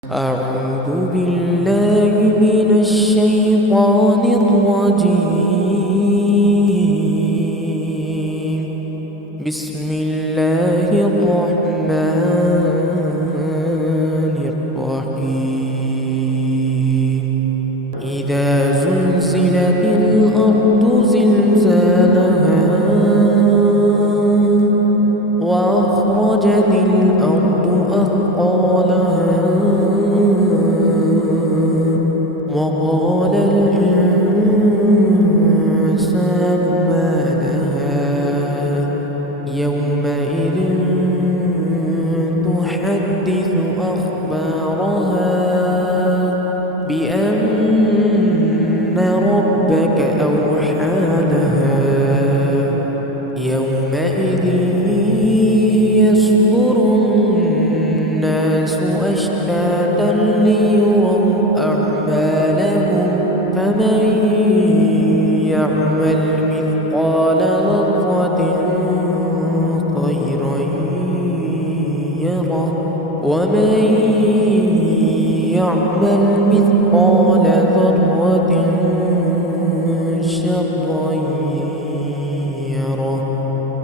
أعوذ بالله من الشيطان الرجيم. بسم الله الرحمن الرحيم. إذا زلزلت الأرض زلزالها وأخرجت الأرض أثقالها وقال الإنسان ما لها يومئذ تحدث أخبارها بأن ربك أوحى لها يومئذ يصدر الناس أشتاتا ليروا أعمالهم فمن يعمل مثقال ذرة خيرا يره ومن يعمل مثقال